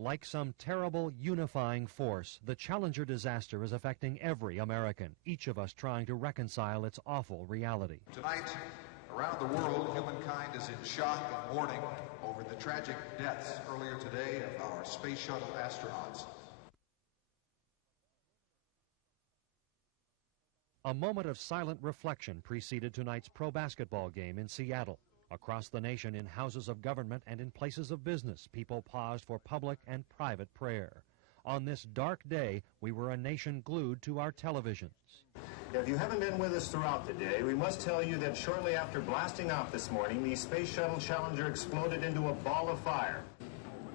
Like some terrible unifying force, the Challenger disaster is affecting every American, each of us trying to reconcile its awful reality. Tonight, around the world, humankind is in shock and mourning over the tragic deaths earlier today of our space shuttle astronauts. A moment of silent reflection preceded tonight's pro basketball game in Seattle. Across the nation, in houses of government and in places of business, people paused for public and private prayer. On this dark day, we were a nation glued to our televisions. If you haven't been with us throughout the day, we must tell you that shortly after blasting off this morning, the Space Shuttle Challenger exploded into a ball of fire.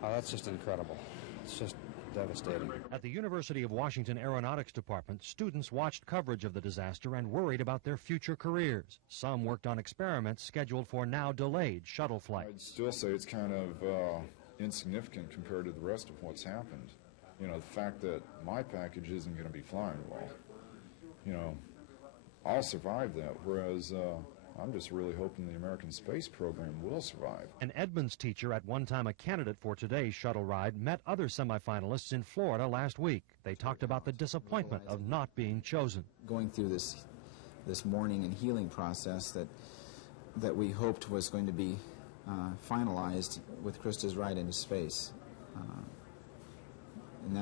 Oh, that's just incredible. It's just devastating. At the University of Washington Aeronautics Department, students watched coverage of the disaster and worried about their future careers. Some worked on experiments scheduled for now delayed shuttle flights. I'd still say it's kind of insignificant compared to the rest of what's happened. You know, the fact that my package isn't going to be flying well. You know, I'll survive that, whereas I'm just really hoping the American space program will survive. An Edmonds teacher, at one time a candidate for today's shuttle ride, met other semifinalists in Florida last week. They talked about the disappointment of not being chosen. Going through this mourning and healing process that we hoped was going to be finalized with Krista's ride into space. And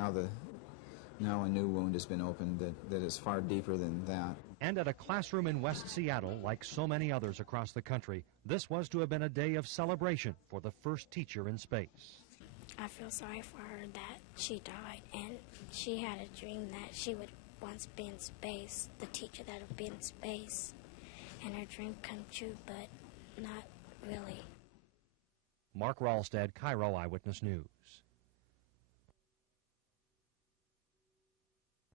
now a new wound has been opened that is far deeper than that. And at a classroom in West Seattle, like so many others across the country, this was to have been a day of celebration for the first teacher in space. I feel sorry for her that she died, and she had a dream that she would once be in space, the teacher that would be in space, and her dream come true, but not really. Mark Rahlstad, KIRO Eyewitness News.